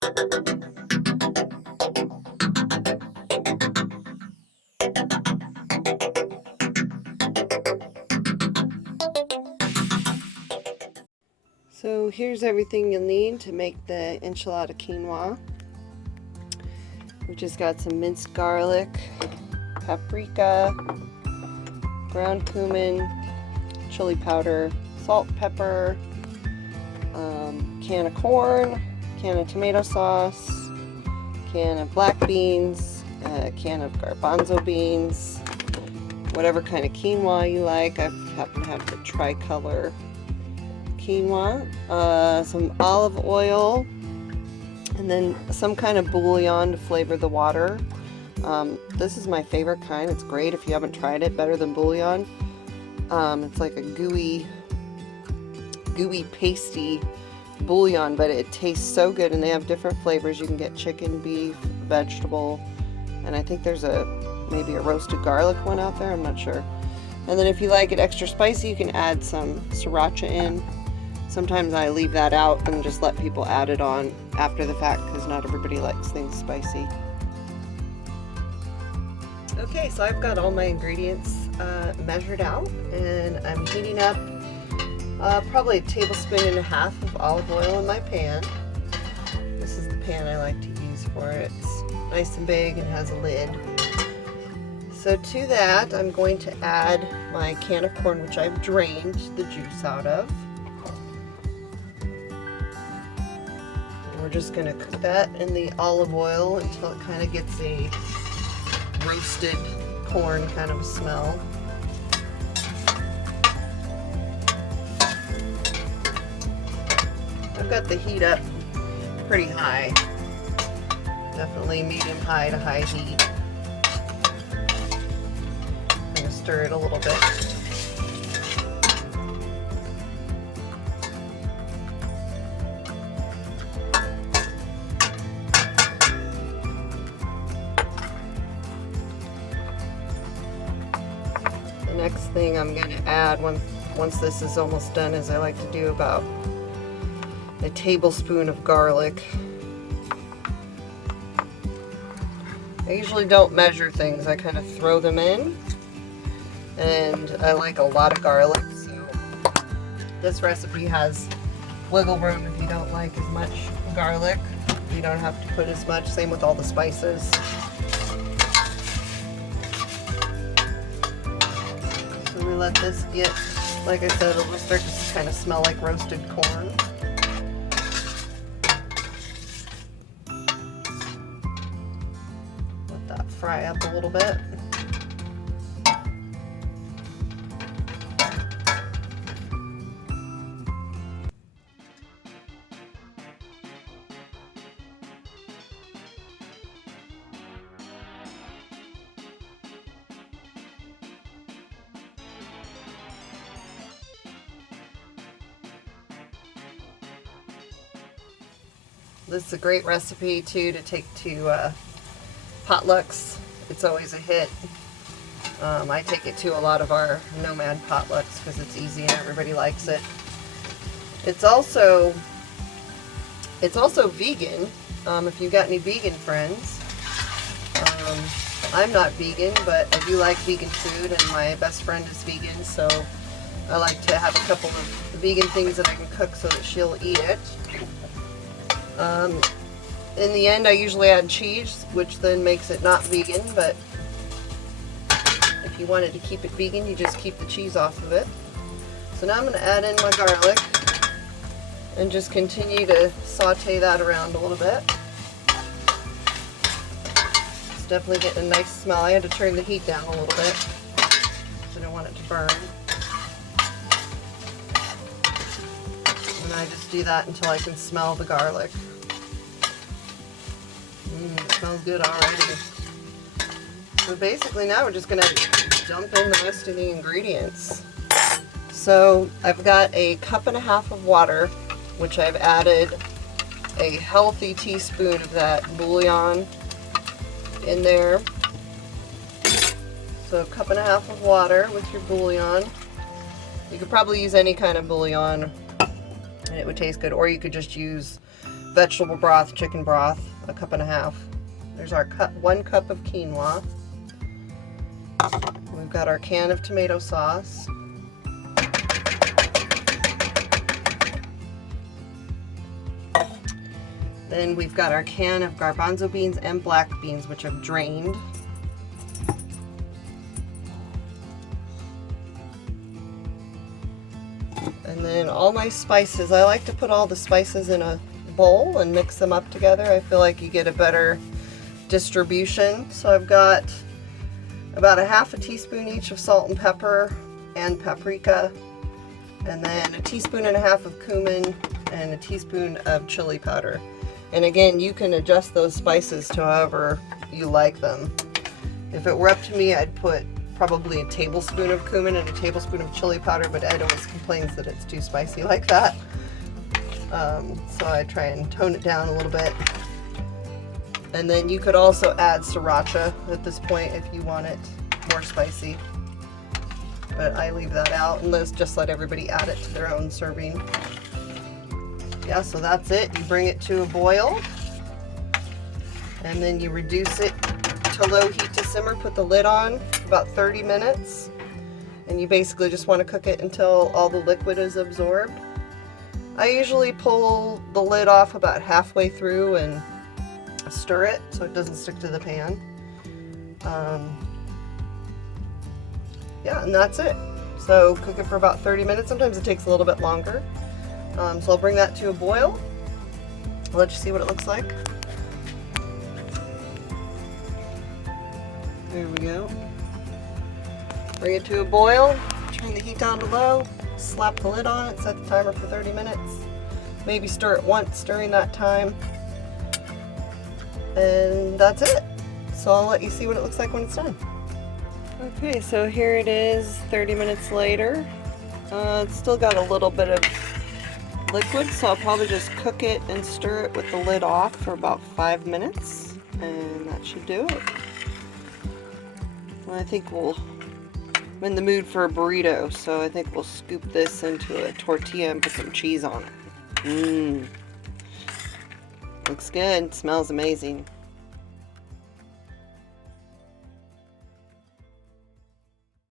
So here's everything you'll need to make the enchilada quinoa. We just got some minced garlic, paprika, ground cumin, chili powder, salt, pepper, can of corn, can of tomato sauce, can of black beans, a can of garbanzo beans, whatever kind of quinoa you like. I happen to have the tricolor quinoa, some olive oil, and then some kind of bouillon to flavor the water. This is my favorite kind. It's great if you haven't tried it, better than bouillon. It's like a gooey pasty bouillon, but it tastes so good, and they have different flavors. You can get chicken, beef, vegetable, and I think there's maybe a roasted garlic one out there, I'm not sure. And then if you like it extra spicy, you can add some sriracha in. Sometimes I leave that out and just let people add it on after the fact because not everybody likes things spicy. Okay, so I've got all my ingredients measured out, and I'm heating up probably 1.5 tablespoons of olive oil in my pan. This is the pan I like to use for it. It's nice and big and has a lid. So to that, I'm going to add my can of corn, which I've drained the juice out of. We're just going to cook that in the olive oil until it kind of gets a roasted corn kind of smell. I've got the heat up pretty high, definitely medium high to high heat. I'm going to stir it a little bit. Next thing I'm going to add once this is almost done is I like to do about a tablespoon of garlic. I usually don't measure things, I kind of throw them in, and I like a lot of garlic, so this recipe has wiggle room if you don't like as much garlic. You don't have to put as much, same with all the spices. We let this get, like I said, it'll start to kind of smell like roasted corn. Let that fry up a little bit. This is a great recipe too to take to potlucks. It's always a hit. I take it to a lot of our nomad potlucks because it's easy and everybody likes it. It's also vegan. If you've got any vegan friends. I'm not vegan, but I do like vegan food, and my best friend is vegan, so I like to have a couple of vegan things that I can cook so that she'll eat it. In the end, I usually add cheese, which then makes it not vegan, but if you wanted to keep it vegan, you just keep the cheese off of it. So now I'm going to add in my garlic and just continue to saute that around a little bit. It's definitely getting a nice smell. I had to turn the heat down a little bit because I don't want it to burn. And I just do that until I can smell the garlic. It smells good already. So basically now we're just going to dump in the rest of the ingredients. So I've got 1.5 cups of water, which I've added a healthy teaspoon of that bouillon in there. So 1.5 cups of water with your bouillon. You could probably use any kind of bouillon and it would taste good, or you could just use vegetable broth, chicken broth, a cup and a half. There's our 1 cup of quinoa. We've got our can of tomato sauce. Then we've got our can of garbanzo beans and black beans, which I've drained. And then all my spices. I like to put all the spices in a bowl and mix them up together. I feel like you get a better distribution. So I've got about a half a teaspoon each of salt and pepper and paprika, and then a teaspoon and a half of cumin and a teaspoon of chili powder. And again, you can adjust those spices to however you like them. If it were up to me, I'd put probably a tablespoon of cumin and a tablespoon of chili powder, but Ed always complains that it's too spicy like that. So I try and tone it down a little bit. And then you could also add sriracha at this point if you want it more spicy. But I leave that out and just let everybody add it to their own serving. Yeah, so that's it. You bring it to a boil, and then you reduce it to low heat to simmer. Put the lid on for about 30 minutes, and you basically just want to cook it until all the liquid is absorbed. I usually pull the lid off about halfway through and stir it so it doesn't stick to the pan. Yeah, and that's it. So cook it for about 30 minutes. Sometimes it takes a little bit longer. So I'll bring that to a boil. I'll let you see what it looks like. There we go. Bring it to a boil, turn the heat down to low, slap the lid on it, set the timer for 30 minutes. Maybe stir it once during that time. And that's it. So I'll let you see what it looks like when it's done. Okay, so here it is 30 minutes later. It's still got a little bit of liquid, so I'll probably just cook it and stir it with the lid off for about 5 minutes, and that should do it. Well, I think I'm in the mood for a burrito, so I think we'll scoop this into a tortilla and put some cheese on it. Looks good, smells amazing.